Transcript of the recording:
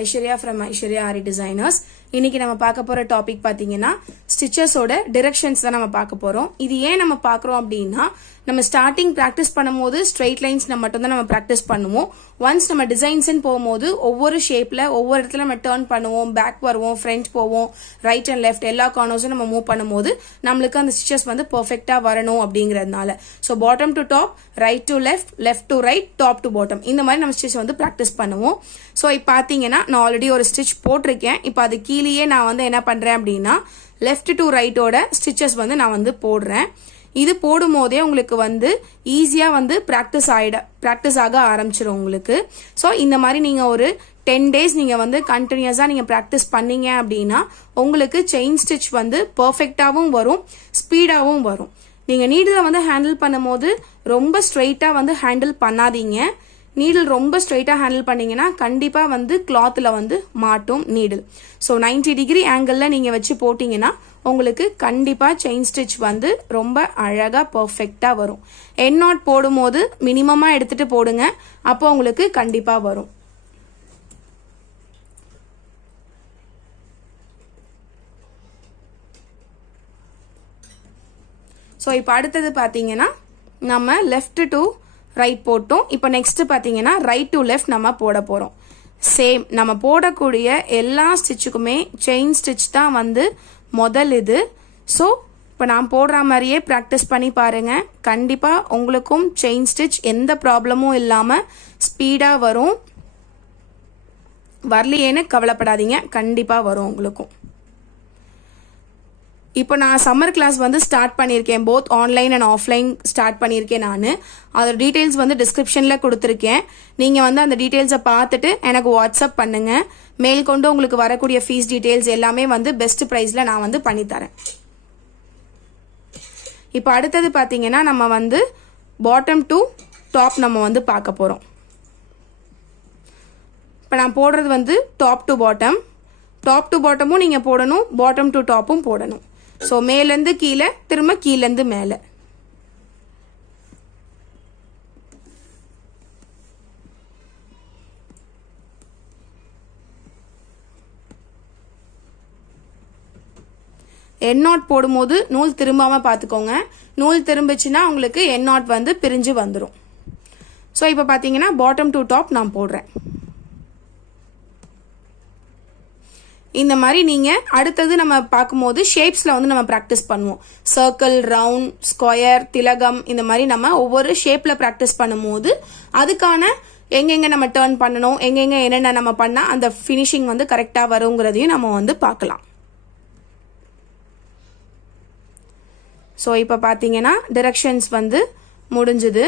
Aishwarya from Aishwarya aari designers. இன்னைக்கு நம்ம பார்க்க போற டாபிக் பாத்தீங்கன்னா ஸ்டிச்சஸோட டிரெக்ஷன்ஸ் தான் நம்ம பார்க்க போறோம். இது ஏன் நம்ம பார்க்கறோம் அப்படின்னா, நம்ம ஸ்டார்டிங் பிராக்டிஸ் பண்ணும்போது ஸ்ட்ரெயிட் லைன்ஸ் மட்டும் தான் நம்ம பிராக்டிஸ் பண்ணுவோம். ஒன்ஸ் நம்ம டிசைன்ஸ் போகும்போது ஒவ்வொரு ஷேப்ல ஒவ்வொரு இடத்துல நம்ம டர்ன் பண்ணுவோம், பேக் வருவோம், ஃப்ரண்ட் போவோம், ரைட் அண்ட் லெஃப்ட் எல்லா கார்னர்ஸும் நம்ம மூவ் பண்ணும்போது நம்மளுக்கு அந்த ஸ்டிச்சஸ் வந்து பெர்ஃபெக்ட்டா வரணும் அப்படிங்கறதுனால so bottom to top, right to left, left to right, top to bottom இந்த மாதிரி நம்ம ஸ்டிச் வந்து பிராக்டிஸ் பண்ணுவோம். ஸோ இப்போ பாத்தீங்கன்னா நான் ஆல்ரெடி ஒரு ஸ்டிச் போட்டிருக்கேன். இப்போ அது கீழேயே நான் வந்து என்ன பண்றேன் அப்படின்னா லெஃப்ட் டு ரைட்டோட ஸ்டிச்சஸ் வந்து நான் வந்து போடுறேன். இது போடும் போதே உங்களுக்கு வந்து ஈஸியா வந்து பிராக்டிஸ் ஆக ஆரம்பிச்சிடும் உங்களுக்கு. ஸோ இந்த மாதிரி நீங்க ஒரு 10 days நீங்க வந்து கண்டினியூஸா நீங்க பிராக்டிஸ் பண்ணீங்க அப்படின்னா உங்களுக்கு செயின் ஸ்டிச் வந்து பெர்ஃபெக்டாவும் வரும், ஸ்பீடாவும் வரும். நீங்க நீடில வந்து ஹேண்டில் பண்ணும்போது ரொம்ப ஸ்ட்ரெயிட்டா வந்து ஹேண்டில் பண்ணாதீங்க. நீடில் ரொம்ப ஸ்ட்ரெயிட்டா ஹேண்டில் பண்ணீங்கன்னா கண்டிப்பா வந்து கிளாத்ல வந்து மாட்டும் நீடில். ஸோ 90 degree ஆங்கிள் நீங்க வச்சு போட்டீங்கன்னா உங்களுக்கு கண்டிப்பா செயின் ஸ்டிச் வந்து ரொம்ப அழகா பெர்ஃபெக்ட்டா வரும். எண்ட் நாட் போடும்போது மினிமமா எடுத்துட்டு போடுங்க, அப்போ உங்களுக்கு கண்டிப்பா வரும். ஸோ இப்போ அடுத்தது பாத்தீங்கன்னா நம்ம லெஃப்ட் டு ரைட் போட்டோம். இப்போ நெக்ஸ்ட் பாத்தீங்கன்னா ரைட் டு லெஃப்ட் நம்ம போட போறோம். சேம் நம்ம போடக்கூடிய எல்லா ஸ்டிச்சுக்குமே செயின் ஸ்டிச் தான் வந்து முதல் இது. ஸோ இப்போ நான் போடுற மாதிரியே ப்ராக்டிஸ் பண்ணி பாருங்க. கண்டிப்பா உங்களுக்கும் செயின் ஸ்டிச் எந்த ப்ராப்ளமும் இல்லாம ஸ்பீடா வரும். வரலையேன்னு கவலைப்படாதீங்க, கண்டிப்பா வரும் உங்களுக்கும். இப்போ நான் சம்மர் கிளாஸ் வந்து ஸ்டார்ட் பண்ணியிருக்கேன். Both online and offline start பண்ணியிருக்கேன். நான் அதோட டீட்டெயில்ஸ் வந்து டிஸ்கிரிப்ஷனில் கொடுத்துருக்கேன். நீங்கள் வந்து அந்த டீட்டெயில்ஸை பார்த்துட்டு எனக்கு வாட்ஸ்அப் பண்ணுங்க. மேல் கொண்டு உங்களுக்கு வரக்கூடிய ஃபீஸ் டீட்டெயில்ஸ் எல்லாமே வந்து பெஸ்ட் ப்ரைஸில் நான் வந்து பண்ணித்தரேன். இப்போ அடுத்தது பார்த்தீங்கன்னா நம்ம வந்து பாட்டம் டு டாப் நம்ம வந்து பார்க்க போகிறோம். இப்போ நான் போடுறது வந்து டாப் டு பாட்டமும் நீங்கள் போடணும், பாட்டம் டு டாப்பும் போடணும். ஸோ மேலேருந்து கீழே, திரும்ப கீழேருந்து மேலே. எண்ட் நாட் போடும்போது நூல் திரும்பாம பார்த்துக்கோங்க. நூல் திரும்பிச்சுன்னா உங்களுக்கு எண்ட் நாட் வந்து பிரிஞ்சு வந்துடும். ஸோ இப்போ பார்த்தீங்கன்னா பாட்டம் டு டாப் நான் போடுறேன். இந்த மாதிரி நீங்க அடுத்தது நம்ம பார்க்கும்போது ஷேப்ஸ்ல வந்து நம்ம பிராக்டிஸ் பண்ணுவோம். சர்க்கிள், ரவுண்ட், ஸ்கொயர், திலகம் இந்த மாதிரி நம்ம ஒவ்வொரு ஷேப்ல பிராக்டிஸ் பண்ணும்போது அதுக்கான எங்கெங்க நம்ம டர்ன் பண்ணணும், எங்கெங்க என்னென்ன நம்ம பண்ணா அந்த ஃபினிஷிங் வந்து கரெக்டா வருங்கிறதையும் நம்ம வந்து பார்க்கலாம். ஸோ இப்போ பார்த்தீங்கன்னா டிரெக்ஷன்ஸ் வந்து முடிஞ்சுது.